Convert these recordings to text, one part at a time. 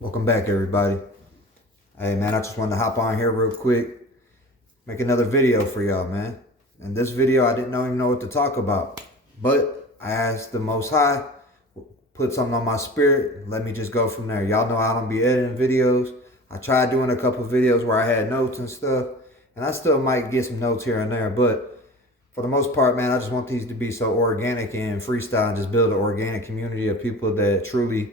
Welcome back, everybody. Hey, man, I just wanted to hop on here real quick, make another video for y'all, man. In this video, I didn't even know what to talk about, but I asked the Most High, put something on my spirit, let me just go from there. Y'all know I don't be editing videos. I tried doing a couple videos where I had notes and stuff, and I still might get some notes here and there, but for the most part, man, I just want these to be so organic and freestyle and just build an organic community of people that truly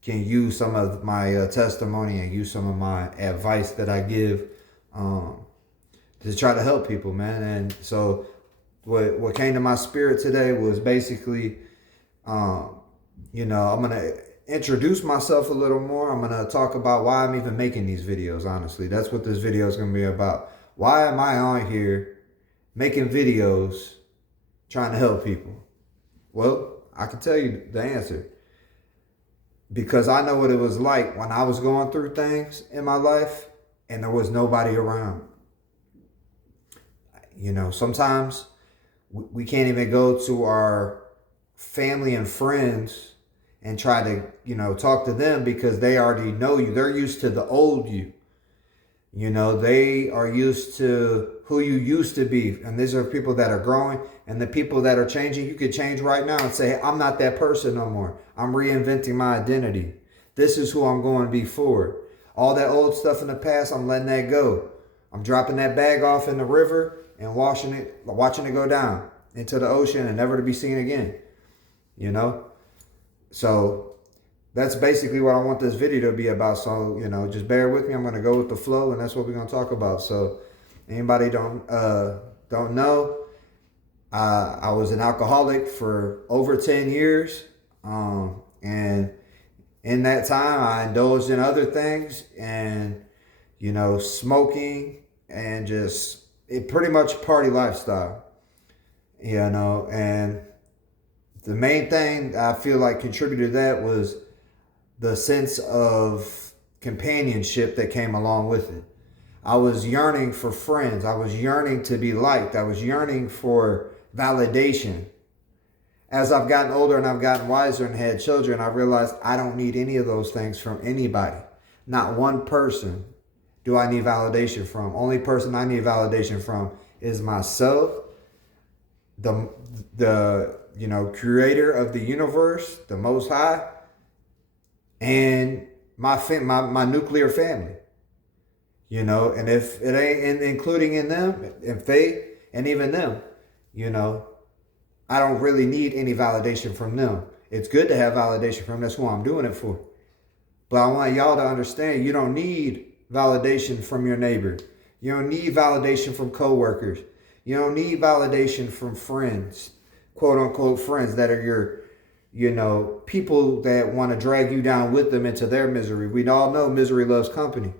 can use some of my testimony and use some of my advice that I give to try to help people, man. And so what came to my spirit today was basically, I'm going to introduce myself a little more. I'm going to talk about why I'm even making these videos, honestly. That's what this video is going to be about. Why am I on here making videos trying to help people? Well, I can tell you the answer. Because I know what it was like when I was going through things in my life and there was nobody around. Sometimes we can't even go to our family and friends and try to, talk to them because they already know you. They're used to the old you. They are used to who you used to be. And these are people that are growing, and the people that are changing, you could change right now and say, hey, I'm not that person no more. I'm reinventing my identity. This is who I'm going to be for. All that old stuff in the past, I'm letting that go. I'm dropping that bag off in the river and watching it go down into the ocean and never to be seen again. So that's basically what I want this video to be about. So, just bear with me. I'm going to go with the flow, and that's what we're going to talk about. So anybody don't know, I was an alcoholic for over 10 years. And in that time, I indulged in other things and, smoking and it pretty much party lifestyle, and the main thing I feel like contributed to that was the sense of companionship that came along with it. I was yearning for friends. I was yearning to be liked. I was yearning for validation. As I've gotten older and I've gotten wiser and had children, I realized I don't need any of those things from anybody. Not one person do I need validation from. Only person I need validation from is myself, the creator of the universe, the Most High, and my nuclear family. And if it ain't including in them, if they, and even them, I don't really need any validation from them. It's good to have validation from them. That's who I'm doing it for. But I want y'all to understand, you don't need validation from your neighbor. You don't need validation from coworkers. You don't need validation from friends, quote unquote friends that are your, people that want to drag you down with them into their misery. We all know misery loves company.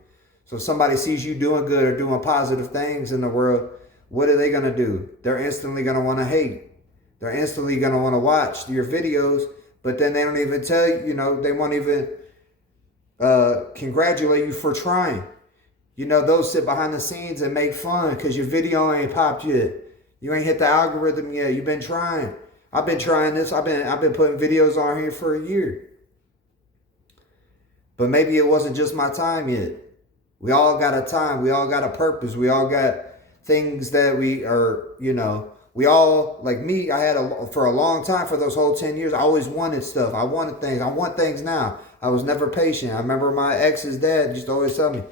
So if somebody sees you doing good or doing positive things in the world, what are they going to do? They're instantly going to want to hate. They're instantly going to want to watch your videos, but then they don't even tell you, they won't even congratulate you for trying. They'll sit behind the scenes and make fun because your video ain't popped yet. You ain't hit the algorithm yet. You've been trying. I've been trying this. I've been putting videos on here for a year. But maybe it wasn't just my time yet. We all got a time. We all got a purpose. We all got things that we are, we all, like me, I had for a long time, for those whole 10 years, I always wanted stuff. I wanted things. I want things now. I was never patient. I remember my ex's dad used to always tell me,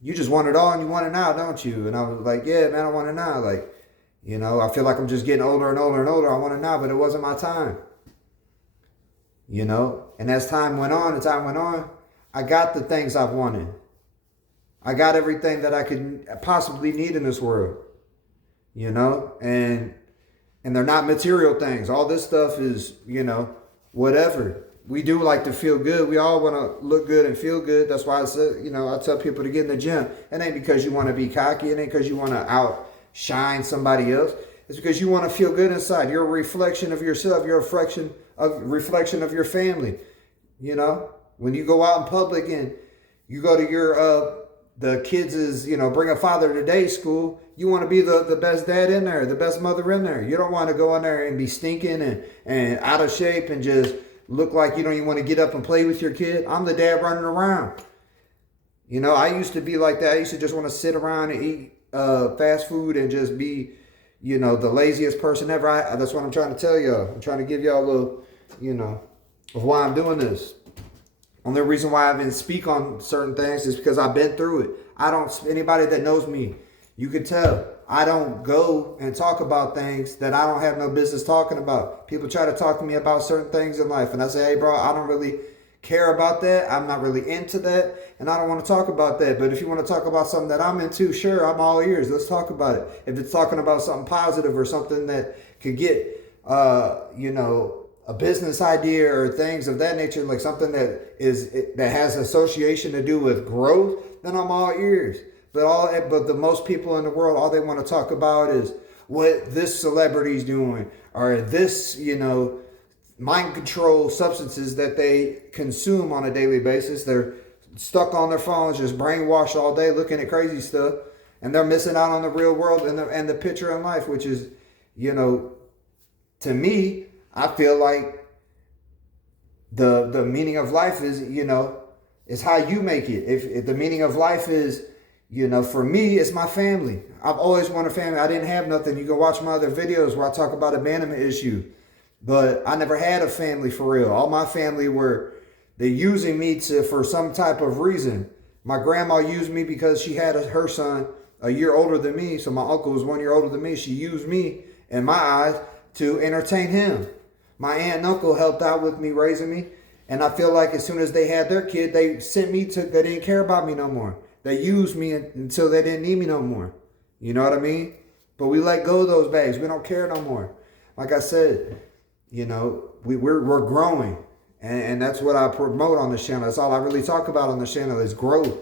you just want it all and you want it now, don't you? And I was like, yeah, man, I want it now. Like, I feel like I'm just getting older and older and older. I want it now, but it wasn't my time. And as time went on, I got the things I've wanted. I got everything that I could possibly need in this world, and they're not material things. All this stuff is, whatever. We do like to feel good. We all want to look good and feel good. That's why I said, I tell people to get in the gym. It ain't because you want to be cocky. It ain't because you want to outshine somebody else. It's because you want to feel good inside. You're a reflection of yourself. You're a reflection of your family. When you go out in public and you go to your the kids is, bring a father to day school, you want to be the best dad in there, the best mother in there. You don't want to go in there and be stinking and out of shape and just look like you don't even want to get up and play with your kid. I'm the dad running around. You know, I used to be like that. I used to just want to sit around and eat fast food and just be, you know, the laziest person ever. That's what I'm trying to tell y'all. I'm trying to give y'all a little, you know, of why I'm doing this. Only reason why I haven't speak on certain things is because I've been through it. Anybody that knows me, you could tell. I don't go and talk about things that I don't have no business talking about. People try to talk to me about certain things in life. And I say, hey, bro, I don't really care about that. I'm not really into that. And I don't want to talk about that. But if you want to talk about something that I'm into, sure, I'm all ears. Let's talk about it. If it's talking about something positive or something that could get, you know, a business idea or things of that nature, like something that has association to do with growth, then I'm all ears. But the most people in the world, all they want to talk about is what this celebrity's doing, or this, you know, mind control substances that they consume on a daily basis. They're stuck on their phones, just brainwashed all day, looking at crazy stuff, and they're missing out on the real world and the picture in life, which is, you know, to me, I feel like the meaning of life is, you know, is how you make it. If the meaning of life is, you know, for me, it's my family. I've always wanted a family. I didn't have nothing. You can watch my other videos where I talk about abandonment issue. But I never had a family for real. All my family they're using me for some type of reason. My grandma used me because she had her son a year older than me. So my uncle was 1 year older than me. She used me, in my eyes, to entertain him. My aunt and uncle helped out with me raising me. And I feel like as soon as they had their kid, they didn't care about me no more. They used me until they didn't need me no more. You know what I mean? But we let go of those bags. We don't care no more. Like I said, you know, we're growing. And that's what I promote on this channel. That's all I really talk about on the channel is growth.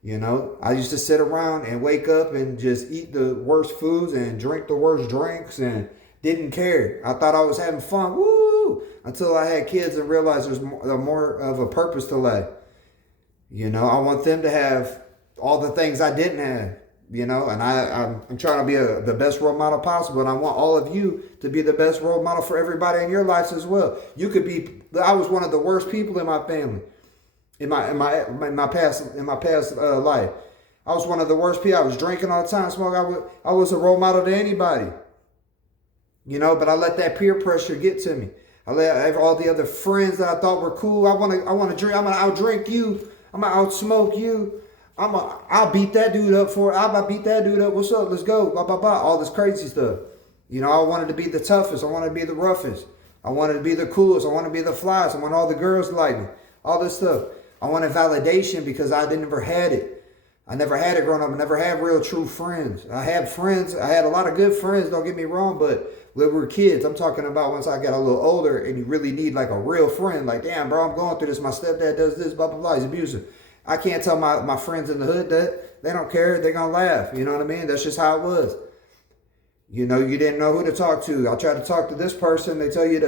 You know, I used to sit around and wake up and just eat the worst foods and drink the worst drinks and didn't care. I thought I was having fun. Woo! Until I had kids and realized there's more of a purpose to life. You know, I want them to have all the things I didn't have, you know, and I'm trying to be the best role model possible. And I want all of you to be the best role model for everybody in your lives as well. I was one of the worst people in my family, in my past life. I was one of the worst people. I was drinking all the time, smoking. I was a role model to anybody, you know, but I let that peer pressure get to me. I let all the other friends that I thought were cool. I want to drink. I'm going to outdrink you. I'm going to outsmoke you. I'll beat that dude up I'll beat that dude up. What's up? Let's go. Blah, blah, blah. All this crazy stuff. You know, I wanted to be the toughest. I wanted to be the roughest. I wanted to be the coolest. I wanted to be the flyest. I want all the girls to like me. All this stuff. I wanted validation because I never had it. I never had it growing up. I never had real true friends. I had friends. I had a lot of good friends. Don't get me wrong. But when we were kids, I'm talking about once I got a little older and you really need like a real friend. Like, damn, bro, I'm going through this. My stepdad does this, blah, blah, blah. He's abusive. I can't tell my friends in the hood that. They don't care. They're going to laugh. You know what I mean? That's just how it was. You know, you didn't know who to talk to. I try to talk to this person. They tell you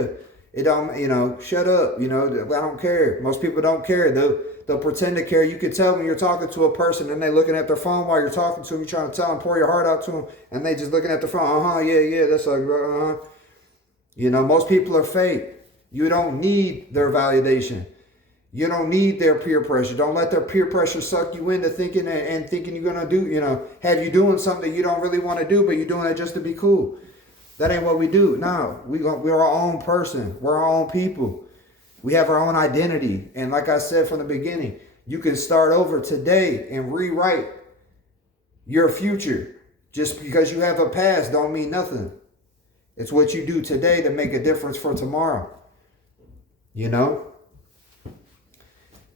shut up. You know, I don't care. Most people don't care. They'll pretend to care. You could tell when you're talking to a person and they're looking at their phone while you're talking to them. You're trying to tell them, pour your heart out to them. And they just looking at their phone. Yeah, that's like, You know, most people are fake. You don't need their validation. You don't need their peer pressure. Don't let their peer pressure suck you into thinking you're going to do, have you doing something you don't really want to do, but you're doing it just to be cool. That ain't what we do. No, we're our own person. We're our own people. We have our own identity. And like I said from the beginning, you can start over today and rewrite your future. Just because you have a past don't mean nothing. It's what you do today to make a difference for tomorrow. You know?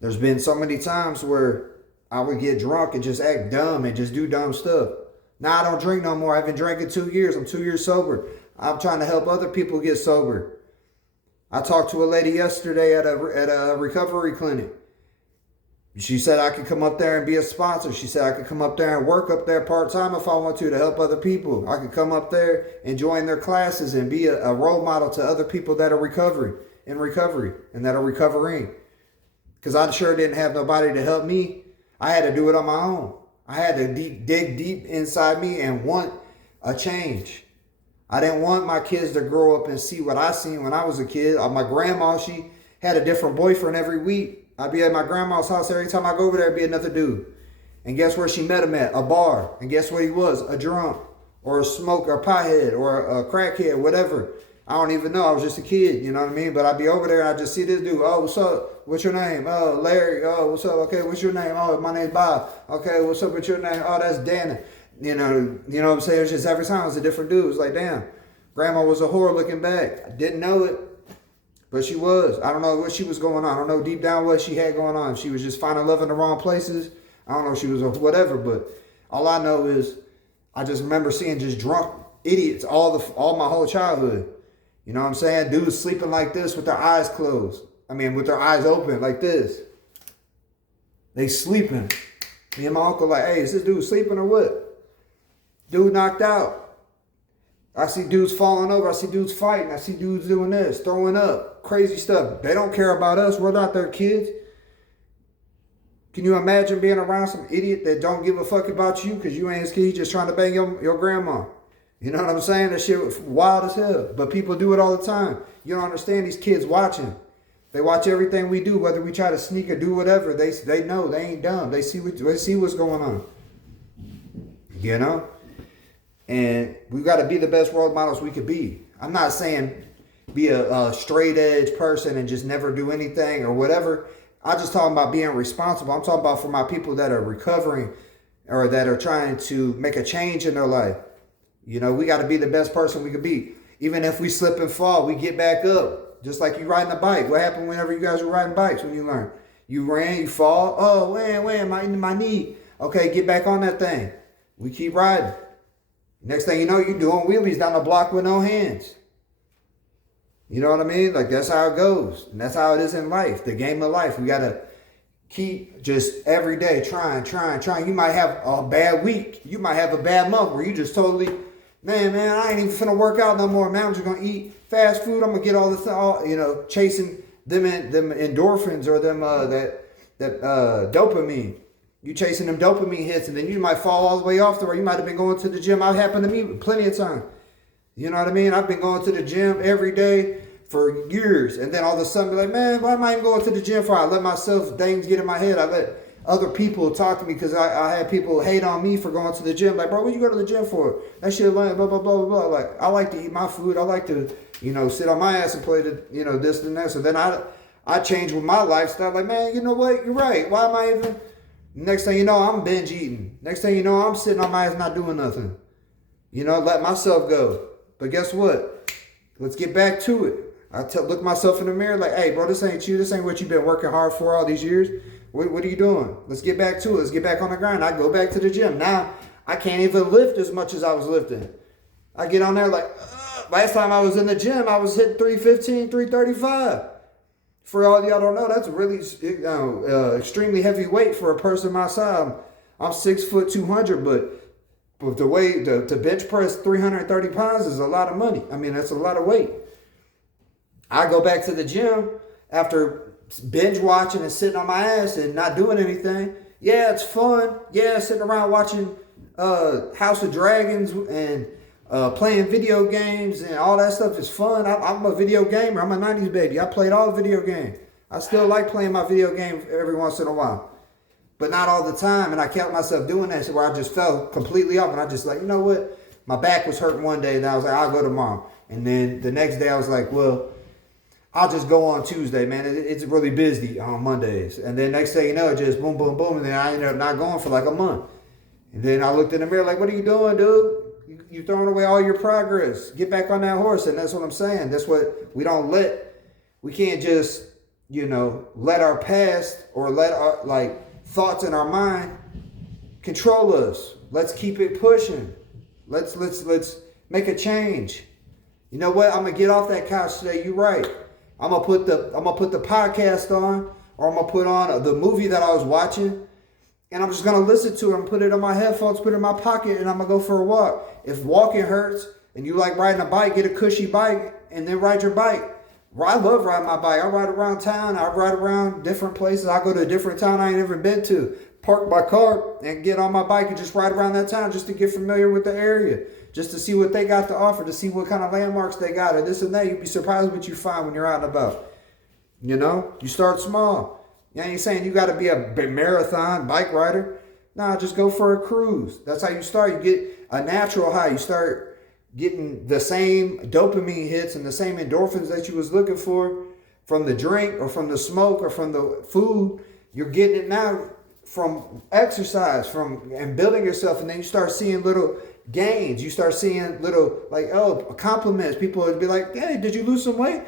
There's been so many times where I would get drunk and just act dumb and just do dumb stuff. Now I don't drink no more. I've been drinking 2 years. I'm 2 years sober. I'm trying to help other people get sober. I talked to a lady yesterday at a recovery clinic. She said I could come up there and be a sponsor. She said I could come up there and work up there part-time if I want to help other people. I could come up there and join their classes and be a role model to other people that are in recovery and that are recovering. Because I sure didn't have nobody to help me. I had to do it on my own. I had to dig deep inside me and want a change. I didn't want my kids to grow up and see what I seen when I was a kid. My grandma, she had a different boyfriend every week. I'd be at my grandma's house. Every time I go over there, it'd be another dude. And guess where she met him at? A bar. And guess what he was? A drunk or a smoker, a pothead or a crackhead, whatever. I don't even know. I was just a kid, you know what I mean? But I'd be over there and I'd just see this dude. Oh, what's up? What's your name? Oh, Larry. Oh, what's up? Okay, what's your name? Oh, my name's Bob. Okay, what's up with your name? Oh, that's Dan. You know what I'm saying? It's just every time it was a different dude. It was like, damn, grandma was a whore looking back. I didn't know it, but she was. I don't know what she was going on. I don't know deep down what she had going on. She was just finding love in the wrong places. I don't know if she was a whatever, but all I know is I just remember seeing just drunk idiots all my whole childhood. You know what I'm saying? Dudes sleeping like this with their eyes closed. I mean, with their eyes open like this. They sleeping. Me and my uncle like, hey, is this dude sleeping or what? Dude knocked out. I see dudes falling over. I see dudes fighting. I see dudes doing this, throwing up, crazy stuff. They don't care about us. We're not their kids. Can you imagine being around some idiot that don't give a fuck about you because you ain't his kid, he's just trying to bang your grandma? You know what I'm saying? That shit was wild as hell. But people do it all the time. You don't understand, these kids watching. They watch everything we do, whether we try to sneak or do whatever. They know, they ain't dumb. They see what's going on. You know? And we got to be the best role models we could be. I'm not saying be a straight edge person and just never do anything or whatever. I'm just talking about being responsible. I'm talking about for my people that are recovering or that are trying to make a change in their life. You know, we got to be the best person we could be. Even if we slip and fall, we get back up. Just like you riding a bike. What happened whenever you guys were riding bikes when you learned? You ran, you fall. Oh, wham, my knee. Okay, get back on that thing. We keep riding. Next thing you know, you doing wheelies down the block with no hands. You know what I mean? Like, that's how it goes. And that's how it is in life. The game of life. We got to keep just every day trying. You might have a bad week. You might have a bad month where you just totally, man, I ain't even finna work out no more, man. I'm just going to eat fast food. I'm going to get all this, chasing them endorphins or them, dopamine. You chasing them dopamine hits, and then you might fall all the way off to where you might have been going to the gym. That happened to me plenty of time. You know what I mean? I've been going to the gym every day for years, and then all of a sudden be like, man, why am I even going to the gym for? I let myself, things get in my head. I let other people talk to me because I had people hate on me for going to the gym. Like, bro, what you go to the gym for? That shit, blah, blah, blah, blah, blah. Like, I like to eat my food. I like to, sit on my ass and play this and that. So then I changed with my lifestyle. Like, man, you know what? You're right. Why am I even... Next thing you know, I'm binge eating. Next thing you know, I'm sitting on my ass not doing nothing. Let myself go. But guess what? Let's get back to it. Look myself in the mirror like, hey, bro, this ain't you. This ain't what you've been working hard for all these years. What are you doing? Let's get back to it. Let's get back on the grind. I go back to the gym. Now, I can't even lift as much as I was lifting. I get on there like, last time I was in the gym, I was hitting 315, 335. For all y'all don't know, that's really extremely heavy weight for a person my size. I'm 6 foot 200, but the way to bench press 330 pounds is a lot of money. I mean, that's a lot of weight. I go back to the gym after binge watching and sitting on my ass and not doing anything. Yeah, it's fun. Yeah, sitting around watching House of Dragons and playing video games and all that stuff is fun. I'm a video gamer. I'm a 90s baby. I played all the video games. I still like playing my video game every once in a while. But not all the time. And I kept myself doing that where I just fell completely off. And I just like, you know what? My back was hurting one day and I was like, I'll go tomorrow. And then the next day I was like, well, I'll just go on Tuesday, man. It's really busy on Mondays. And then next thing you know, it just boom, boom, boom. And then I ended up not going for like a month. And then I looked in the mirror like, what are you doing, dude? You're throwing away all your progress. Get back on that horse. And that's what I'm saying. That's what we can't just, let our past or let our thoughts in our mind control us. Let's keep it pushing. Let's make a change. You know what? I'm gonna get off that couch today. You're right. I'm gonna put the podcast on, or I'm gonna put on the movie that I was watching, and I'm just gonna listen to it and put it on my headphones, put it in my pocket, and I'm gonna go for a walk. If walking hurts and you like riding a bike, get a cushy bike and then ride your bike. I love riding my bike. I ride around town. I ride around different places. I go to a different town I ain't never been to. Park my car and get on my bike and just ride around that town just to get familiar with the area. Just to see what they got to offer, to see what kind of landmarks they got, or this and that. You'd be surprised what you find when you're out and about. You know, you start small. I ain't saying you got to be a marathon bike rider. Nah, just go for a cruise. That's how you start. You get a natural high. You start getting the same dopamine hits and the same endorphins that you was looking for from the drink or from the smoke or from the food. You're getting it now from exercise, from and building yourself, and then you start seeing little gains. You start seeing little like, oh, compliments. People would be like, hey, did you lose some weight?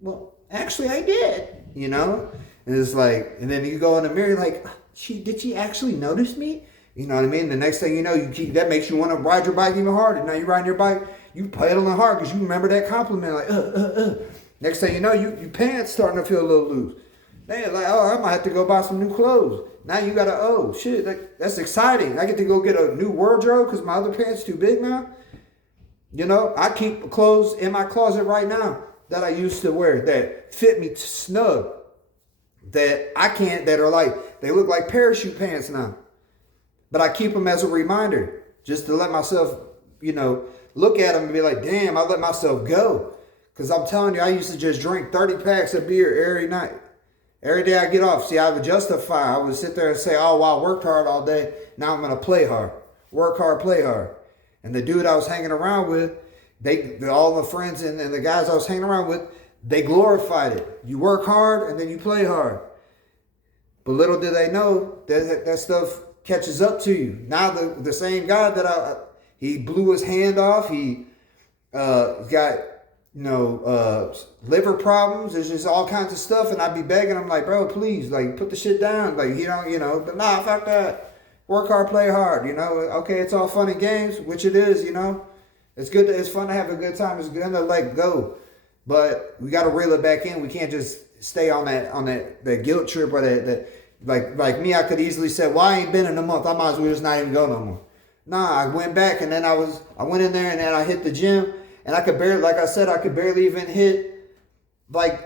Well, actually I did, you know? And it's like, and then you go in the mirror like, did she actually notice me? You know what I mean? The next thing you know, that makes you want to ride your bike even harder. Now you're riding your bike, you pedaling hard because you remember that compliment, like, Next thing you know, your pants starting to feel a little loose. Then like, oh, I might have to go buy some new clothes. Now you gotta, oh shit, that's exciting. I get to go get a new wardrobe because my other pants too big now. You know, I keep clothes in my closet right now that I used to wear that fit me snug. That I can't, that are like, they look like parachute pants now. But I keep them as a reminder, just to let myself, you know, look at them and be like, damn, I let myself go. Because I'm telling you, I used to just drink 30 packs of beer every night. Every day I get off. See, I would justify. I would sit there and say, oh, well, I worked hard all day. Now I'm going to play hard. Work hard, play hard. And the dude I was hanging around with, all the friends and the guys I was hanging around with, they glorified it. You work hard and then you play hard. But little did they know that stuff catches up to you. Now the same guy that he blew his hand off. He got liver problems. There's just all kinds of stuff, and I'd be begging him like, bro, please, like, put the shit down. Like, he don't, but nah, fuck that. Work hard, play hard. Okay, it's all fun and games, which it is. It's good. It's fun to have a good time. It's good to let go, but we got to reel it back in. We can't just stay on that guilt trip or that like me. I could easily say, well, I ain't been in a month. I might as well just not even go no more. Nah, I went back and then I went in there and then I hit the gym. And I could barely, like I said, I could barely even hit like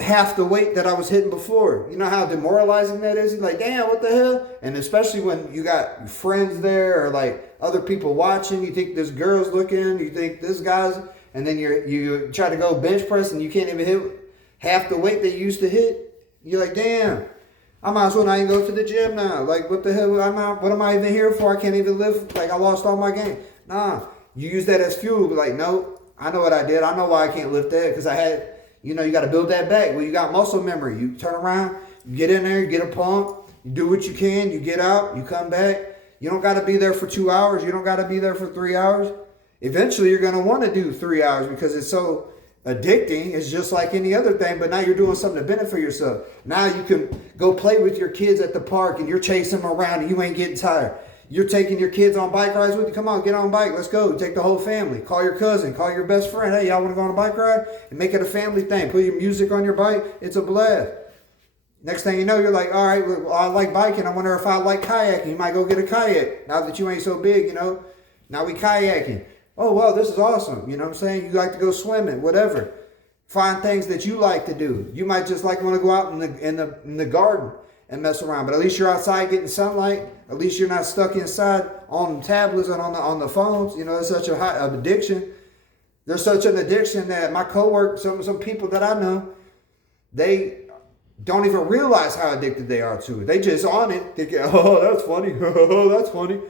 half the weight that I was hitting before. You know how demoralizing that is? You're like, damn, what the hell? And especially when you got friends there or like other people watching, you think this girl's looking, you think this guy's, and then you try to go bench press and you can't even hit half the weight that you used to hit. You're like, damn, I might as well not even go to the gym now. Like, what the hell? What am I even here for? I can't even live. Like, I lost all my game. Nah. You use that as fuel. Be like, no, I know what I did. I know why I can't lift that because I had, you got to build that back. Well, you got muscle memory. You turn around, you get in there, you get a pump, you do what you can, you get out, you come back. You don't got to be there for 2 hours. You don't got to be there for 3 hours. Eventually, you're going to want to do 3 hours because it's so addicting. It's just like any other thing, but now you're doing something to benefit yourself. Now you can go play with your kids at the park and you're chasing them around and you ain't getting tired. You're taking your kids on bike rides with you. Come on, get on a bike. Let's go. Take the whole family. Call your cousin. Call your best friend. Hey, y'all want to go on a bike ride? And make it a family thing. Put your music on your bike. It's a blast. Next thing you know, you're like, all right, well, I like biking. I wonder if I like kayaking. You might go get a kayak. Now that you ain't so big, Now we kayaking. Oh, well, this is awesome. You know what I'm saying? You like to go swimming, whatever. Find things that you like to do. You might just want to go out in the garden and mess around. But at least you're outside getting sunlight. At least you're not stuck inside on tablets and on the phones. It's such a high addiction. There's such an addiction that my coworkers, some people that I know, they don't even realize how addicted they are to it. They just on it. They get, oh, that's funny. Oh, that's funny.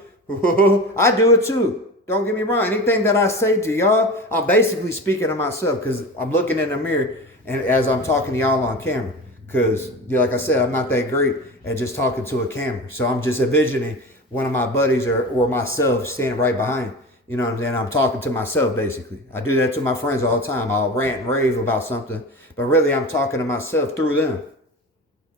I do it too. Don't get me wrong. Anything that I say to y'all, I'm basically speaking to myself because I'm looking in the mirror and as I'm talking to y'all on camera. Because, like I said, I'm not that great at just talking to a camera. So I'm just envisioning one of my buddies or myself standing right behind. You know what I'm saying? I'm talking to myself, basically. I do that to my friends all the time. I'll rant and rave about something. But really, I'm talking to myself through them.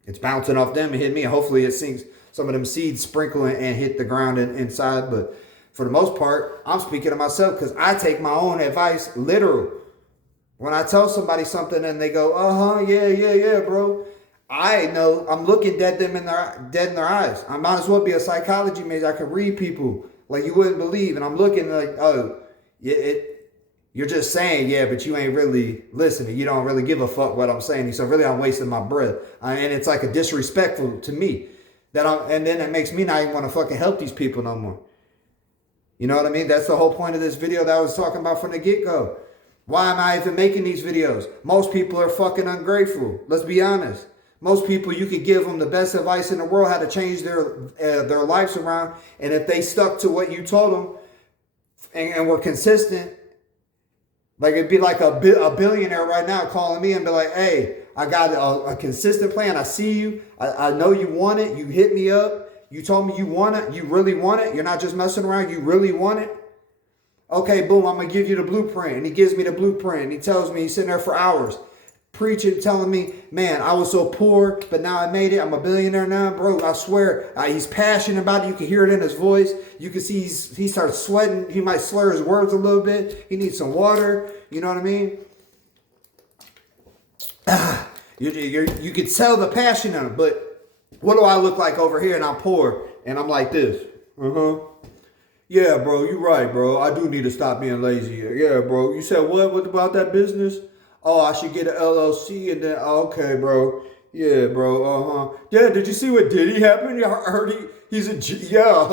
It's bouncing off them and hit me. Hopefully, it sinks some of them seeds sprinkle and hit the ground inside. But for the most part, I'm speaking to myself because I take my own advice literal. When I tell somebody something and they go, yeah, bro, I know I'm looking dead in their eyes. I might as well be a psychology major. I can read people like you wouldn't believe. And I'm looking like, oh, you're just saying, yeah, but you ain't really listening. You don't really give a fuck what I'm saying. So really, I'm wasting my breath. And it's like a disrespectful to me. And then it makes me not even want to fucking help these people no more. You know what I mean? That's the whole point of this video that I was talking about from the get-go. Why am I even making these videos? Most people are fucking ungrateful. Let's be honest. Most people, you could give them the best advice in the world how to change their lives around. And if they stuck to what you told them and were consistent, like it'd be like a billionaire right now calling me and be like, hey, I got a consistent plan. I see you. I know you want it. You hit me up. You told me you want it. You really want it. You're not just messing around. You really want it. Okay, boom, I'm going to give you the blueprint. And he gives me the blueprint. And he tells me, he's sitting there for hours preaching, telling me, man, I was so poor, but now I made it. I'm a billionaire now, bro. I swear. He's passionate about it. You can hear it in his voice. You can see he starts sweating. He might slur his words a little bit. He needs some water. You know what I mean? You can tell the passion in him. But what do I look like over here? And I'm poor. And I'm like this. Yeah, bro, you're right, bro. I do need to stop being lazy. Yeah, bro. You said what? What about that business? Oh, I should get an LLC and then, okay, bro. Yeah, bro. Yeah, did you see what Diddy happened? I heard he's a yeah.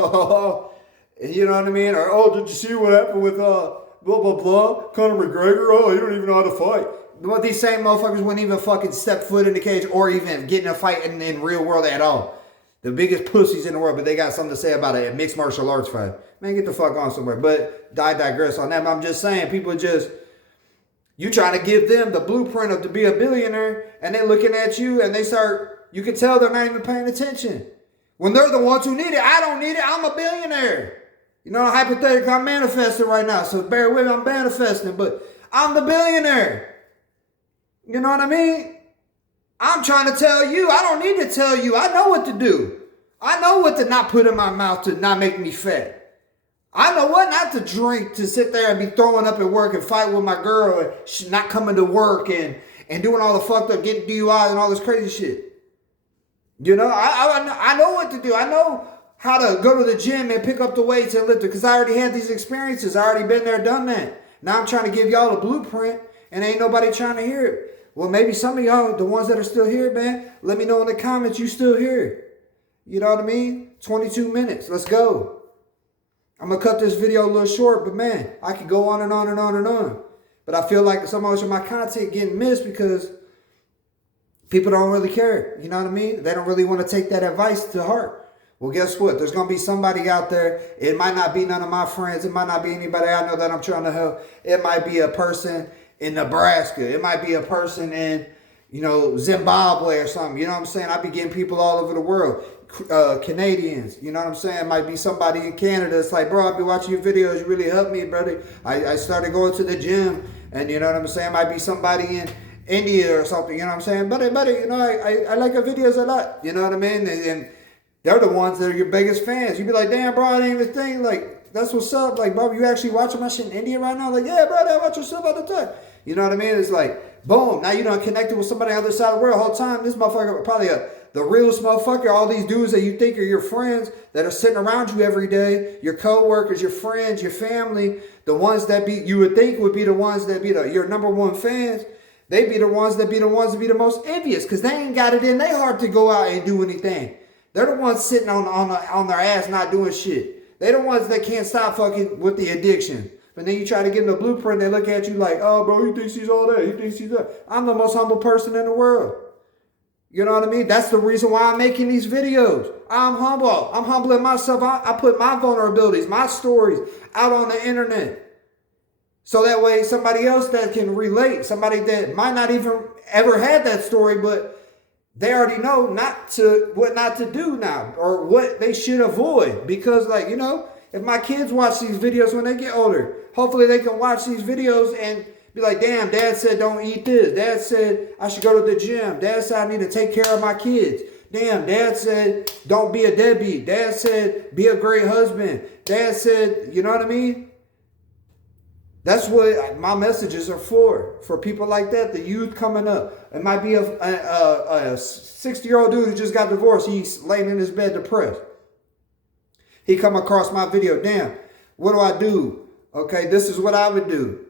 You know what I mean? Or, oh, did you see what happened with blah, blah, blah? Conor McGregor? Oh, you don't even know how to fight. But these same motherfuckers wouldn't even fucking step foot in the cage or even get in a fight in real world at all. The biggest pussies in the world, but they got something to say about a mixed martial arts fight. Man, get the fuck on somewhere. But I digress on that. But I'm just saying, people just, you trying to give them the blueprint of to be a billionaire, and they looking at you, and they start, you can tell they're not even paying attention. When they're the ones who need it, I don't need it, I'm a billionaire. You know, hypothetically, I'm manifesting right now, so bear with me, I'm manifesting, but I'm the billionaire. You know what I mean? I'm trying to tell you, I don't need to tell you. I know what to do. I know what to not put in my mouth to not make me fat. I know what not to drink, to sit there and be throwing up at work and fight with my girl and not coming to work and doing all the fucked up, getting DUIs and all this crazy shit. You know, I know what to do. I know how to go to the gym and pick up the weights and lift it because I already had these experiences. I already been there, done that. Now I'm trying to give y'all a blueprint and ain't nobody trying to hear it. Well, maybe some of y'all, the ones that are still here, man, let me know in the comments you still here. You know what I mean? 22 minutes. Let's go. I'm going to cut this video a little short, but man, I could go on and on and on and on. But I feel like so much of my content getting missed because people don't really care. You know what I mean? They don't really want to take that advice to heart. Well, guess what? There's going to be somebody out there. It might not be none of my friends. It might not be anybody I know that I'm trying to help. It might be a person in Nebraska. It might be a person in, you know, Zimbabwe or something. You know what I'm saying? I be getting people all over the world. Canadians, you know what I'm saying? Might be somebody in Canada. It's like, bro, I've been watching your videos. You really helped me, brother. I started going to the gym, and you know what I'm saying? Might be somebody in India or something. You know what I'm saying? Buddy, you know, I like your videos a lot. You know what I mean? And they're the ones that are your biggest fans. You be like, damn, bro, I didn't even think, like, that's what's up. Like, bro, you actually watching my shit in India right now? Like, yeah, bro, I watch your stuff all the time. You know what I mean? It's like, boom, now you done connected with somebody on the other side of the world the whole time. This motherfucker probably the realest motherfucker. All these dudes that you think are your friends that are sitting around you every day, your co-workers, your friends, your family, the ones that you would think would be the ones that be your number one fans, they be the ones that be the most envious because they ain't got it in their heart to go out and do anything. They're the ones sitting on their ass not doing shit. They're the ones that can't stop fucking with the addiction. But then you try to give them the blueprint, they look at you like, oh, bro, he thinks he's all that. He thinks he's that. I'm the most humble person in the world. You know what I mean? That's the reason why I'm making these videos. I'm humble. I'm humbling myself. I put my vulnerabilities, my stories out on the internet. So that way somebody else that can relate, somebody that might not even ever had that story, but they already know what not to do now or what they should avoid. Because, like, you know, if my kids watch these videos when they get older, hopefully they can watch these videos and be like, damn, dad said don't eat this. Dad said I should go to the gym. Dad said I need to take care of my kids. Damn, dad said don't be a deadbeat. Dad said be a great husband. Dad said, you know what I mean? That's what my messages are for people like that, the youth coming up. It might be a 60-year-old dude who just got divorced. He's laying in his bed depressed. He come across my video. Damn, what do I do? Okay, this is what I would do.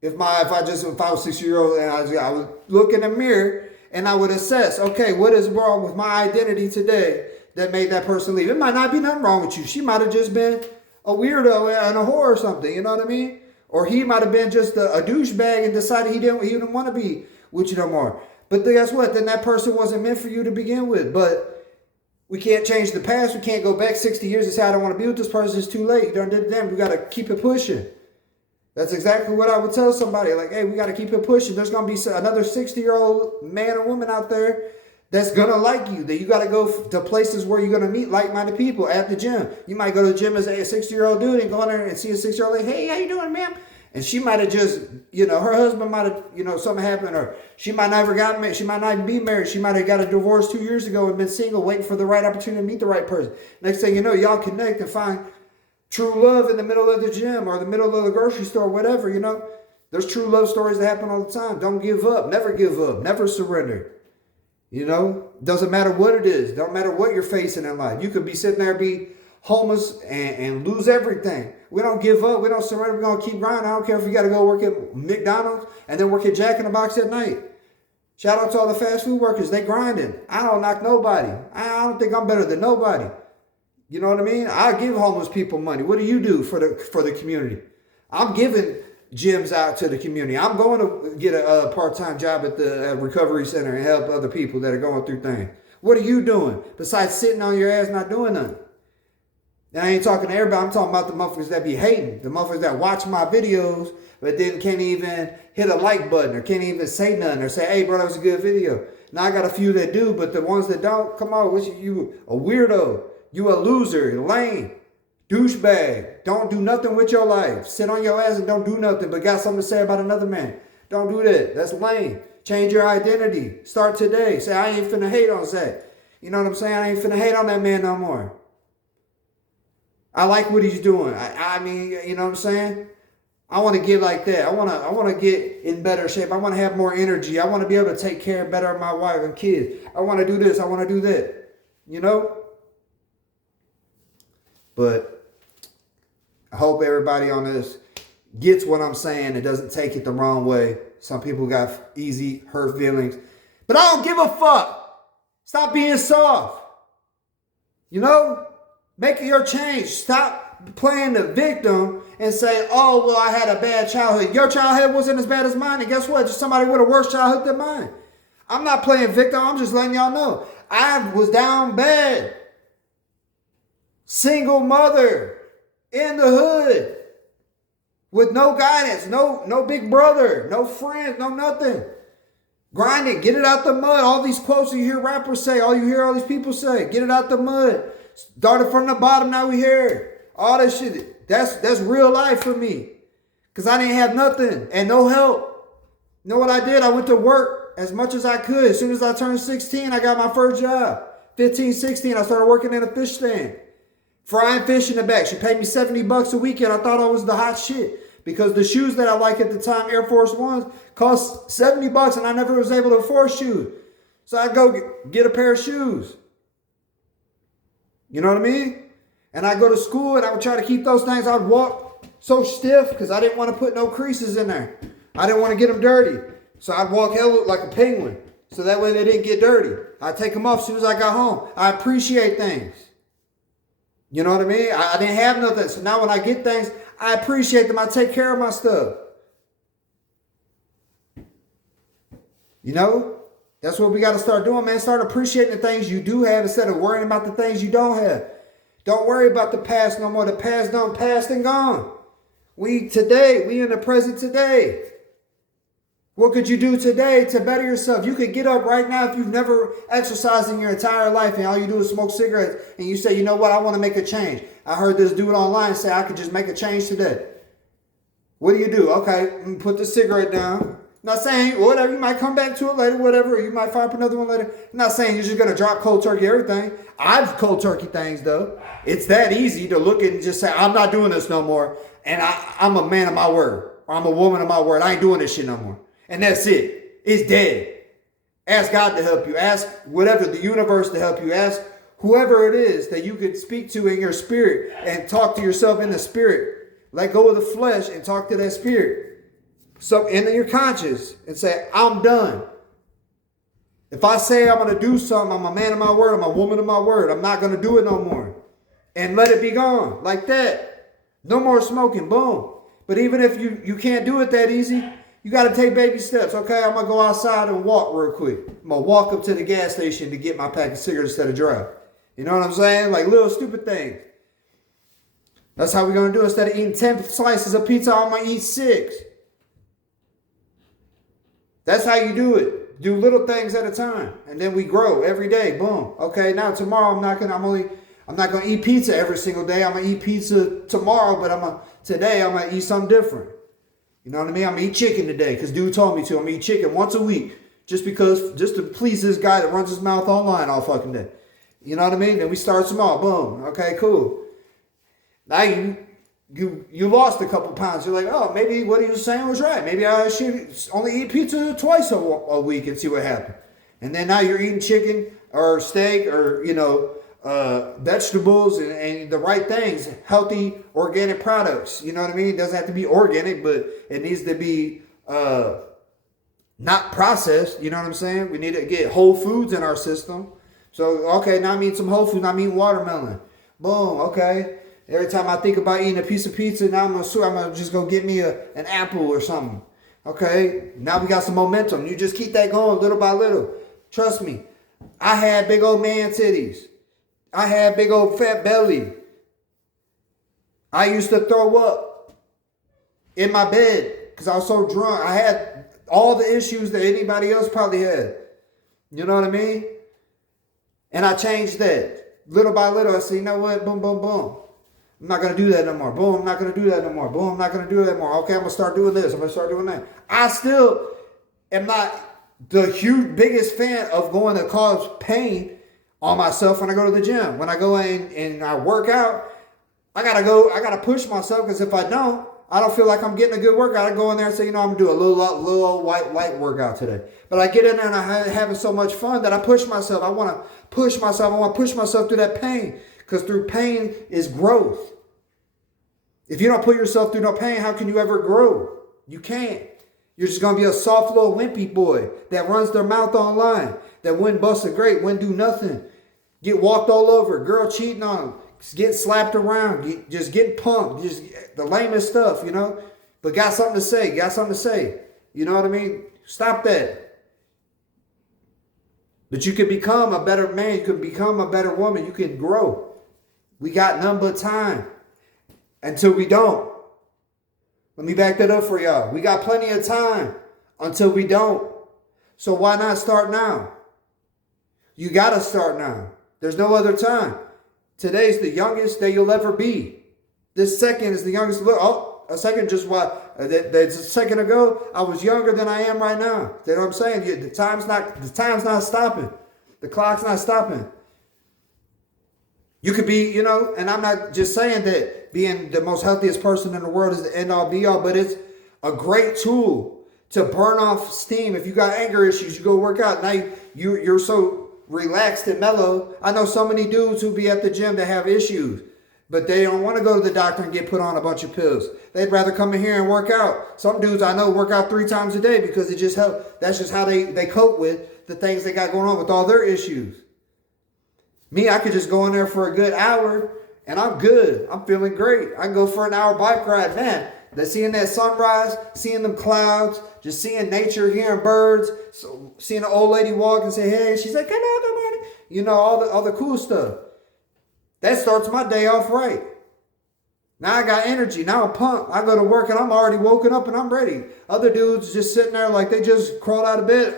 If I was 60-year-old and I would look in the mirror and I would assess, okay, what is wrong with my identity today that made that person leave? It might not be nothing wrong with you. She might have just been a weirdo and a whore or something. You know what I mean? Or he might have been just a douchebag and decided he didn't want to be with you no more. But guess what? Then that person wasn't meant for you to begin with. But we can't change the past. We can't go back 60 years and say, I don't want to be with this person. It's too late. You done did it then. We got to keep it pushing. That's exactly what I would tell somebody. Like, hey, we got to keep it pushing. There's going to be another 60-year-old man or woman out there that's going to like you. That you got to go to places where you're going to meet like-minded people at the gym. You might go to the gym as a 60-year-old dude and go in there and see a 60-year-old like, hey, how you doing, ma'am? And she might have just, her husband might have, something happened, or she might never got married. She might not even be married. She might have got a divorce 2 years ago and been single, waiting for the right opportunity to meet the right person. Next thing you know, y'all connect and find true love in the middle of the gym or the middle of the grocery store, whatever, There's true love stories that happen all the time. Don't give up. Never give up. Never surrender. Doesn't matter what it is. Don't matter what you're facing in life. You could be sitting there, be homeless and lose everything. We don't give up. We don't surrender. We're going to keep grinding. I don't care if you got to go work at McDonald's and then work at Jack in the Box at night. Shout out to all the fast food workers. They grinding. I don't knock nobody. I don't think I'm better than nobody. You know what I mean? I give homeless people money. What do you do for the community? I'm giving gyms out to the community. I'm going to get a part-time job at the recovery center and help other people that are going through things. What are you doing besides sitting on your ass not doing nothing? And I ain't talking to everybody. I'm talking about the motherfuckers that be hating. The motherfuckers that watch my videos but then can't even hit a like button or can't even say nothing or say, hey, bro, that was a good video. Now, I got a few that do, but the ones that don't, come on, you a weirdo. You a loser, lame, douchebag. Don't do nothing with your life. Sit on your ass and don't do nothing but got something to say about another man. Don't do that. That's lame. Change your identity. Start today. Say, I ain't finna hate on Zach. You know what I'm saying? I ain't finna hate on that man no more. I like what he's doing. I mean, you know what I'm saying? I want to get like that. I want to get in better shape. I want to have more energy. I want to be able to take care better of my wife and kids. I want to do this. I want to do that. But I hope everybody on this gets what I'm saying and doesn't take it the wrong way. Some people got easy hurt feelings. But I don't give a fuck. Stop being soft. Make your change. Stop playing the victim and say, oh, well, I had a bad childhood. Your childhood wasn't as bad as mine. And guess what? Just somebody with a worse childhood than mine. I'm not playing victim. I'm just letting y'all know. I was down bad. Single mother in the hood with no guidance, no big brother, no friends, no nothing. Grind it, get it out the mud. All these quotes you hear rappers say, all you hear all these people say, get it out the mud. Started from the bottom, now we here. All that shit, that's real life for me. Because I didn't have nothing and no help. You know what I did? I went to work as much as I could. As soon as I turned 16, I got my first job. 15, 16, I started working in a fish stand. Frying fish in the back. She paid me $70 a weekend. I thought I was the hot shit. Because the shoes that I like at the time, Air Force Ones, cost $70 and I never was able to afford shoes. So I'd go get a pair of shoes. You know what I mean? And I'd go to school and I would try to keep those things. I'd walk so stiff because I didn't want to put no creases in there. I didn't want to get them dirty. So I'd walk hell like a penguin. So that way they didn't get dirty. I'd take them off as soon as I got home. I appreciate things. You know what I mean? I didn't have nothing. So now when I get things, I appreciate them. I take care of my stuff. That's what we got to start doing, man. Start appreciating the things you do have instead of worrying about the things you don't have. Don't worry about the past no more. The past done, past and gone. We in the present today. What could you do today to better yourself? You could get up right now if you've never exercised in your entire life and all you do is smoke cigarettes and you say, you know what, I want to make a change. I heard this dude online say I could just make a change today. What do? Okay, put the cigarette down. Not saying, whatever, you might come back to it later, whatever, or you might find another one later. I'm not saying you're just going to drop cold turkey everything. I've cold turkey things, though. It's that easy to look at and just say, I'm not doing this no more. And I'm a man of my word. Or I'm a woman of my word. I ain't doing this shit no more. And that's it. It's dead. Ask God to help you. Ask whatever, the universe to help you. Ask whoever it is that you could speak to in your spirit and talk to yourself in the spirit. Let go of the flesh and talk to that spirit. So in your conscience and say, I'm done. If I say I'm going to do something, I'm a man of my word. I'm a woman of my word. I'm not going to do it no more. And let it be gone like that. No more smoking. Boom. But even if you can't do it that easy, you got to take baby steps. Okay, I'm going to go outside and walk real quick. I'm going to walk up to the gas station to get my pack of cigarettes instead of drive. You know what I'm saying? Like little stupid things. That's how we're going to do it. Instead of eating 10 slices of pizza, I'm going to eat 6. That's how you do it. Do little things at a time. And then we grow every day. Boom. Okay, now tomorrow I'm not going to eat pizza every single day. I'm going to eat pizza tomorrow, but today I'm going to eat something different. You know what I mean? I'm going to eat chicken today because dude told me to. I'm going to eat chicken once a week just to please this guy that runs his mouth online all fucking day. You know what I mean? Then we start small. Boom. Okay, cool. Now you lost a couple pounds. You're like, oh, maybe what he was saying was right. Maybe I should only eat pizza twice a week and see what happens. And then now you're eating chicken or steak or, vegetables and the right things, healthy organic products. You know what I mean? It doesn't have to be organic, but it needs to be not processed. You know what I'm saying? We need to get whole foods in our system. So, okay, now I'm eating some whole food. Now I'm eating watermelon. Boom, okay. Every time I think about eating a piece of pizza, now I'm gonna just go get me an apple or something. Okay, now we got some momentum. You just keep that going little by little. Trust me, I had big old man titties. I had big old fat belly. I used to throw up in my bed because I was so drunk. I had all the issues that anybody else probably had. You know what I mean? And I changed that. Little by little, I said, you know what? Boom, boom, boom. I'm not going to do that no more. Boom, I'm not going to do that no more. Boom, I'm not going to do that more. Okay, I'm going to start doing this. I'm going to start doing that. I still am not the biggest fan of going to cause pain on myself when I go to the gym. When I go in and I work out, I got to push myself because if I don't feel like I'm getting a good workout. I go in there and say, I'm going to do a little old light workout today. But I get in there and I'm having so much fun that I push myself. I want to push myself. I want to push myself through that pain because through pain is growth. If you don't put yourself through no pain, how can you ever grow? You can't. You're just going to be a soft little wimpy boy that runs their mouth online, that wouldn't bust a grape, wouldn't do nothing, get walked all over, girl cheating on him, get slapped around, just getting punked, just the lamest stuff, but got something to say, you know what I mean? Stop that. But you can become a better man, you can become a better woman, you can grow. We got none but time until we don't. Let me back that up for y'all. We got plenty of time until we don't. So why not start now? You got to start now. There's no other time. Today's the youngest day you'll ever be. This second is the youngest. Look, a second just what? That's a second ago, I was younger than I am right now. You know what I'm saying? The time's not stopping. The clock's not stopping. You could be, and I'm not just saying that being the most healthiest person in the world is the end all be all, but it's a great tool to burn off steam. If you got anger issues, you go work out. Now you're so relaxed and mellow. I know so many dudes who be at the gym that have issues, but they don't want to go to the doctor and get put on a bunch of pills. They'd rather come in here and work out. Some dudes I know work out 3 times a day because it just helps. That's just how they cope with the things they got going on with all their issues. Me, I could just go in there for a good hour and I'm good. I'm feeling great. I can go for an hour bike ride. Man, seeing that sunrise, seeing them clouds, just seeing nature, hearing birds, so seeing an old lady walk and say, hey, she's like, come on, come on. All the cool stuff. That starts my day off right. Now I got energy. Now I'm pumped. I go to work and I'm already woken up and I'm ready. Other dudes just sitting there like they just crawled out of bed.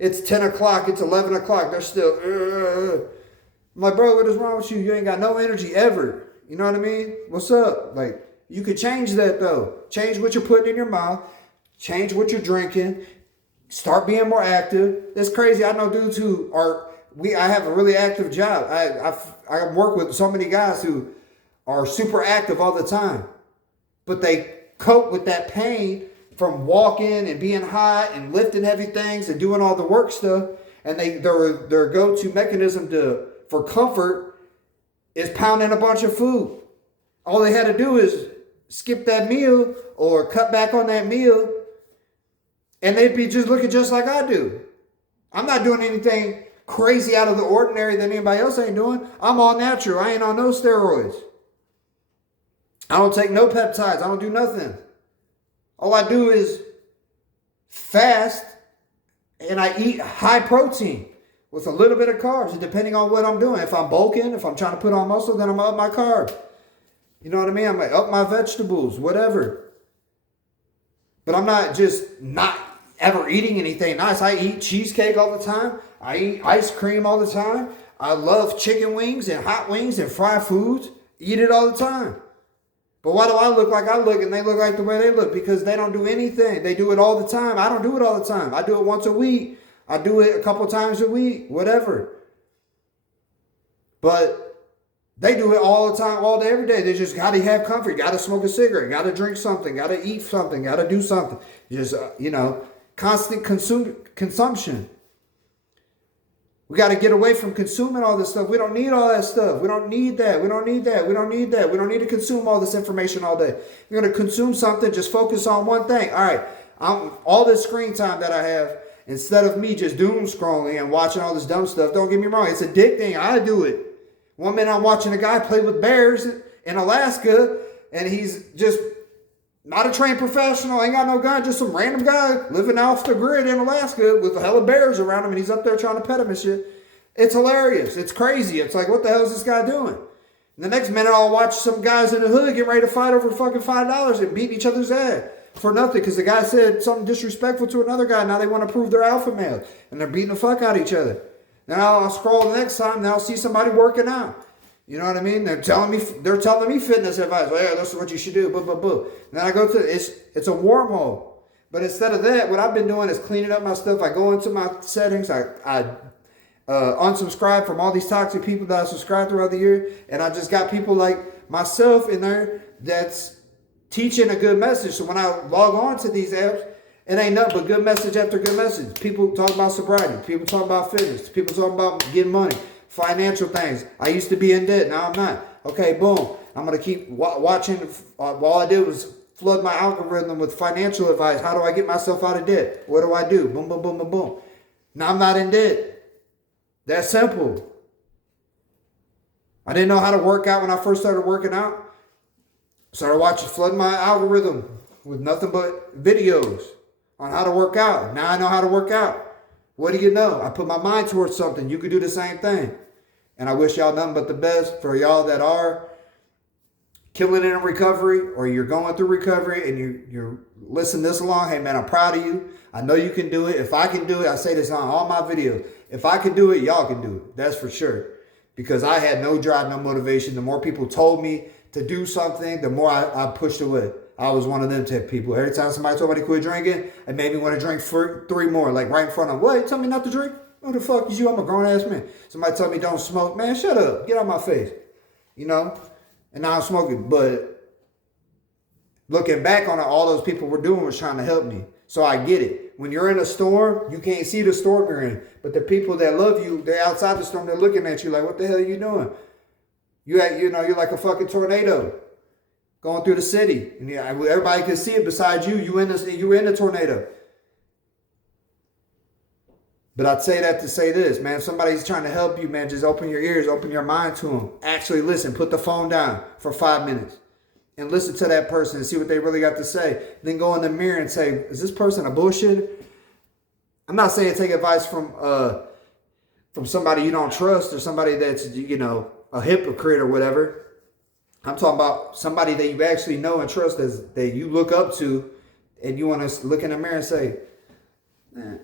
It's 10 o'clock. It's 11 o'clock. They're still. I'm like, bro, what is wrong with you? You ain't got no energy ever. You know what I mean? What's up? Like, you could change that though. Change what you're putting in your mouth. Change what you're drinking. Start being more active. It's crazy. I know dudes who are. I have a really active job. I work with so many guys who are super active all the time, but they cope with that pain from walking and being hot and lifting heavy things and doing all the work stuff. And their go-to mechanism for comfort is pounding a bunch of food. All they had to do is skip that meal or cut back on that meal, and they'd be just looking just like I do. I'm not doing anything crazy out of the ordinary that anybody else ain't doing. I'm all natural. I ain't on no steroids. I don't take no peptides. I don't do nothing. All I do is fast and I eat high protein with a little bit of carbs, depending on what I'm doing. If I'm bulking, if I'm trying to put on muscle, then I'm up my carbs. You know what I mean? I'm like up my vegetables, whatever. But I'm not just not ever eating anything nice. I eat cheesecake all the time. I eat ice cream all the time. I love chicken wings and hot wings and fried foods. Eat it all the time. But why do I look like I look and they look like the way they look? Because they don't do anything. They do it all the time. I don't do it all the time. I do it once a week. I do it a couple times a week, whatever. But they do it all the time, all day, every day. They just got to have comfort. Got to smoke a cigarette. Got to drink something. Got to eat something. Got to do something. Just, constant consumption. We got to get away from consuming all this stuff. We don't need all that stuff. We don't need that. We don't need that. We don't need that. We don't need to consume all this information all day. You're going to consume something, just focus on one thing. All right, all this screen time that I have, instead of me just doom scrolling and watching all this dumb stuff, don't get me wrong, it's addicting. I do it. One minute I'm watching a guy play with bears in Alaska, and he's just not a trained professional, ain't got no gun, just some random guy living off the grid in Alaska with a hell of bears around him, and he's up there trying to pet him and shit. It's hilarious. It's crazy. It's like, what the hell is this guy doing? And the next minute, I'll watch some guys in the hood get ready to fight over fucking $5 and beat each other's ass for nothing because the guy said something disrespectful to another guy. Now they want to prove they're alpha male, and they're beating the fuck out of each other. Now I'll scroll the next time, and I'll see somebody working out. You know what I mean? They're telling me fitness advice. Well, yeah, this is what you should do. Boo, boo, boo. And then I go to it's a wormhole. But instead of that, what I've been doing is cleaning up my stuff. I go into my settings. I unsubscribe from all these toxic people that I subscribed throughout the year, and I just got people like myself in there that's teaching a good message. So when I log on to these apps, it ain't nothing but good message after good message. People talk about sobriety. People talk about fitness. People talk about getting money. Financial things. I used to be in debt. Now I'm not. Okay, boom. I'm going to keep watching. All I did was flood my algorithm with financial advice. How do I get myself out of debt? What do I do? Boom, boom, boom, boom, boom. Now I'm not in debt. That's simple. I didn't know how to work out when I first started working out. Started flooding my algorithm with nothing but videos on how to work out. Now I know how to work out. What do you know? I put my mind towards something. You could do the same thing. And I wish y'all nothing but the best for y'all that are killing it in recovery or you're going through recovery and you're listening this long. Hey, man, I'm proud of you. I know you can do it. If I can do it, I say this on all my videos. If I can do it, y'all can do it. That's for sure. Because I had no drive, no motivation. The more people told me to do something, the more I pushed away. I was one of them type of people. Every time somebody told me to quit drinking, it made me want to drink for 3 more, like right in front of them. What? You tell me not to drink? Who the fuck is you? I'm a grown-ass man. Somebody told me don't smoke. Man, shut up. Get out of my face. You know? And now I'm smoking. But looking back on it, all those people were doing was trying to help me. So I get it. When you're in a storm, you can't see the storm you're in. But the people that love you, they're outside the storm, they're looking at you like, what the hell are you doing? You're like a fucking tornado going through the city. And everybody can see it besides you. You were in the tornado. But I'd say that to say this, man. If somebody's trying to help you, man, just open your ears, open your mind to them. Actually listen. Put the phone down for 5 minutes. And listen to that person and see what they really got to say. Then go in the mirror and say, is this person a bullshitter? I'm not saying take advice from somebody you don't trust or somebody that's, a hypocrite or whatever. I'm talking about somebody that you actually know and trust that you look up to, and you want to look in the mirror and say, man,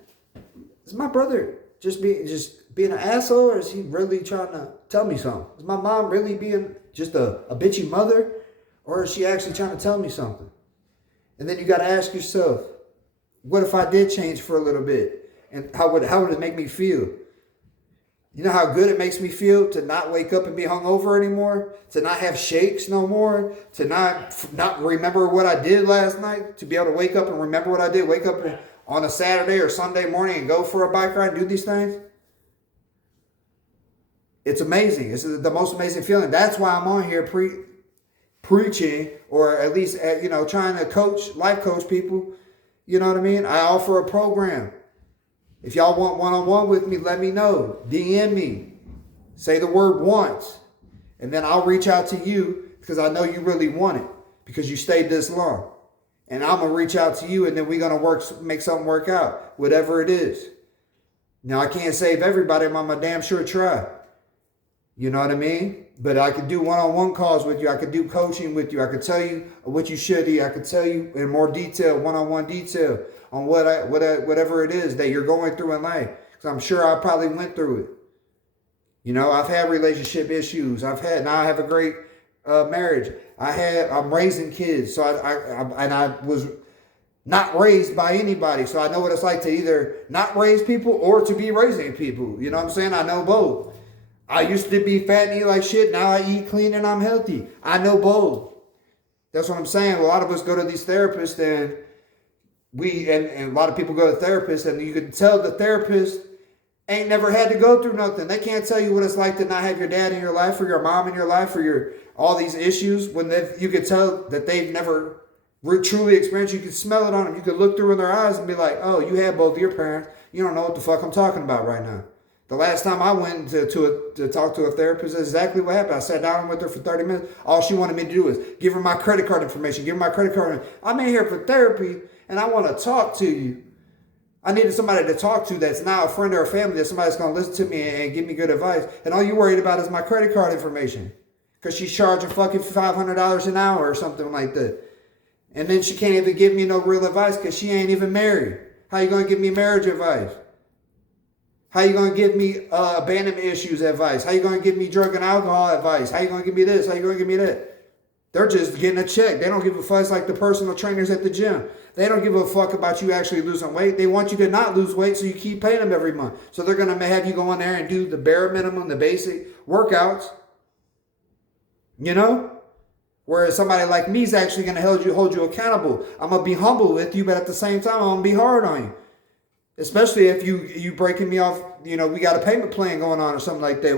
is my brother just being an asshole, or is he really trying to tell me something? Is my mom really being just a bitchy mother, or is she actually trying to tell me something? And then you got to ask yourself, what if I did change for a little bit? And how would it make me feel? You know how good it makes me feel to not wake up and be hungover anymore? To not have shakes no more? To not remember what I did last night? To be able to wake up and remember what I did? Wake up on a Saturday or Sunday morning and go for a bike ride and do these things? It's amazing. It's the most amazing feeling. That's why I'm on here preaching, or at least, trying to life coach people. You know what I mean? I offer a program. If y'all want one-on-one with me, let me know. DM me. Say the word once. And then I'll reach out to you because I know you really want it. because you stayed this long. And I'm going to reach out to you, and then we're going to make something work out, whatever it is. Now, I can't save everybody. I'm a damn sure try. You know what I mean? But I could do one-on-one calls with you. I could do coaching with you. I could tell you what you should eat. I could tell you in more detail, one-on-one detail on whatever it is that you're going through in life. Because I'm sure I probably went through it. You know, I've had relationship issues. Now I have a great marriage. I'm raising kids. So I was not raised by anybody. So I know what it's like to either not raise people or to be raising people. You know what I'm saying? I know both. I used to be fat and eat like shit. Now I eat clean and I'm healthy. I know both. That's what I'm saying. A lot of us go to these therapists and a lot of people go to therapists, and you can tell the therapist ain't never had to go through nothing. They can't tell you what it's like to not have your dad in your life or your mom in your life or all these issues. When you can tell that they've never truly experienced. You can smell it on them. You can look through in their eyes and be like, oh, you had both of your parents. You don't know what the fuck I'm talking about right now. The last time I went to talk to a therapist, that's exactly what happened. I sat down with her for 30 minutes. All she wanted me to do was give her my credit card information. I'm in here for therapy, and I want to talk to you. I needed somebody to talk to that's now a friend or a family, that's somebody that's going to listen to me and give me good advice. And all you're worried about is my credit card information. Because she's charging fucking $500 an hour or something like that. And then she can't even give me no real advice because she ain't even married. How you going to give me marriage advice? How you going to give me abandonment issues advice? How you going to give me drug and alcohol advice? How you going to give me this? How you going to give me that? They're just getting a check. They don't give a fuck. It's like the personal trainers at the gym. They don't give a fuck about you actually losing weight. They want you to not lose weight, so you keep paying them every month. So they're going to have you go in there and do the bare minimum, the basic workouts. You know? Whereas somebody like me is actually going to hold you accountable. I'm going to be humble with you, but at the same time, I'm going to be hard on you. Especially if you breaking me off, you know, we got a payment plan going on or something like that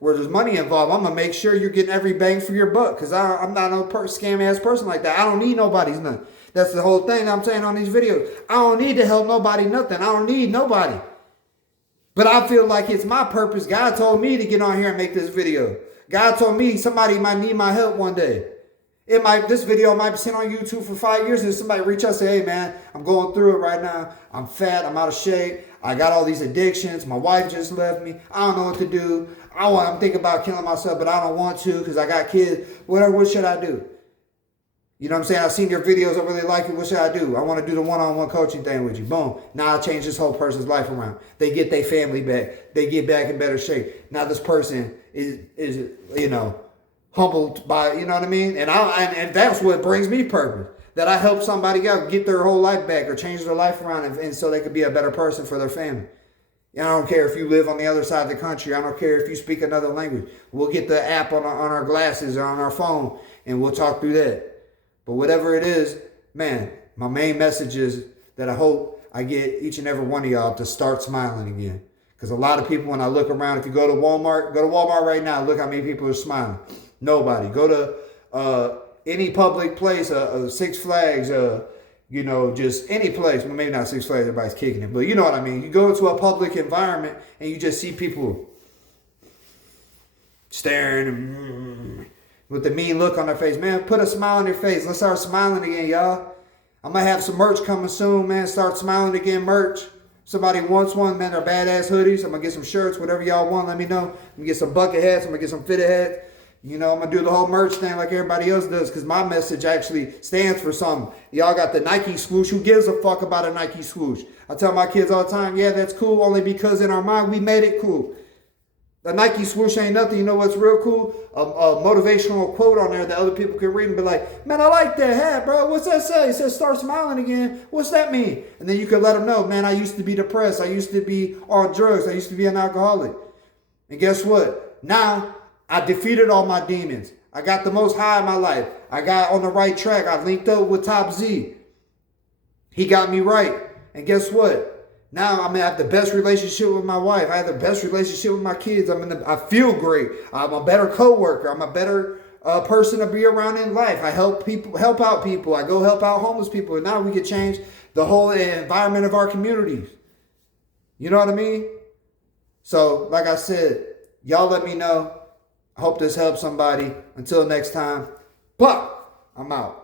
where there's money involved. I'm going to make sure you're getting every bang for your buck, because I'm not a scam-ass person like that. I don't need nobody's nothing. That's the whole thing I'm saying on these videos. I don't need to help nobody nothing. I don't need nobody. But I feel like it's my purpose. God told me to get on here and make this video. God told me somebody might need my help one day. This video might be sitting on YouTube for 5 years, and somebody reach out and say, hey man, I'm going through it right now. I'm fat, I'm out of shape. I got all these addictions. My wife just left me. I don't know what to do. I'm thinking about killing myself, but I don't want to because I got kids. What should I do? You know what I'm saying? I've seen your videos. I really like it. What should I do? I want to do the one-on-one coaching thing with you. Boom. Now I change this whole person's life around. They get their family back. They get back in better shape. Now this person is you know, humbled by, you know what I mean? And that's what brings me purpose. That I help somebody out get their whole life back or change their life around and so they could be a better person for their family. I don't care if you live on the other side of the country. I don't care if you speak another language. We'll get the app on our glasses or on our phone and we'll talk through that. But whatever it is, man, my main message is that I hope I get each and every one of y'all to start smiling again. Because a lot of people, when I look around, if you go to Walmart right now, look how many people are smiling. Nobody. Go to any public place, Six Flags, you know, just any place. Well, maybe not Six Flags, everybody's kicking it, but you know what I mean. You go to a public environment and you just see people staring with the mean look on their face. Man, put a smile on your face. Let's start smiling again, y'all. I might have some merch coming soon, man. Start smiling again merch. Somebody wants one, man. They're badass hoodies. I'm going to get some shirts, whatever y'all want. Let me know. I'm going to get some bucket hats. I'm going to get some fitted hats. You know, I'm going to do the whole merch thing like everybody else does because my message actually stands for something. Y'all got the Nike swoosh. Who gives a fuck about a Nike swoosh? I tell my kids all the time, yeah, that's cool only because in our mind we made it cool. The Nike swoosh ain't nothing. You know what's real cool? A motivational quote on there that other people can read and be like, man, I like that hat, bro. What's that say? It says start smiling again. What's that mean? And then you can let them know, man, I used to be depressed. I used to be on drugs. I used to be an alcoholic. And guess what? Now I defeated all my demons. I got the most high in my life. I got on the right track. I linked up with Top Z. He got me right. And guess what? Now I'm going to have the best relationship with my wife. I have the best relationship with my kids. I feel great. I'm a better coworker. I'm a better person to be around in life. I help out people. I go help out homeless people. And now we can change the whole environment of our communities. You know what I mean? So, like I said, y'all let me know. I hope this helps somebody. Until next time, I'm out.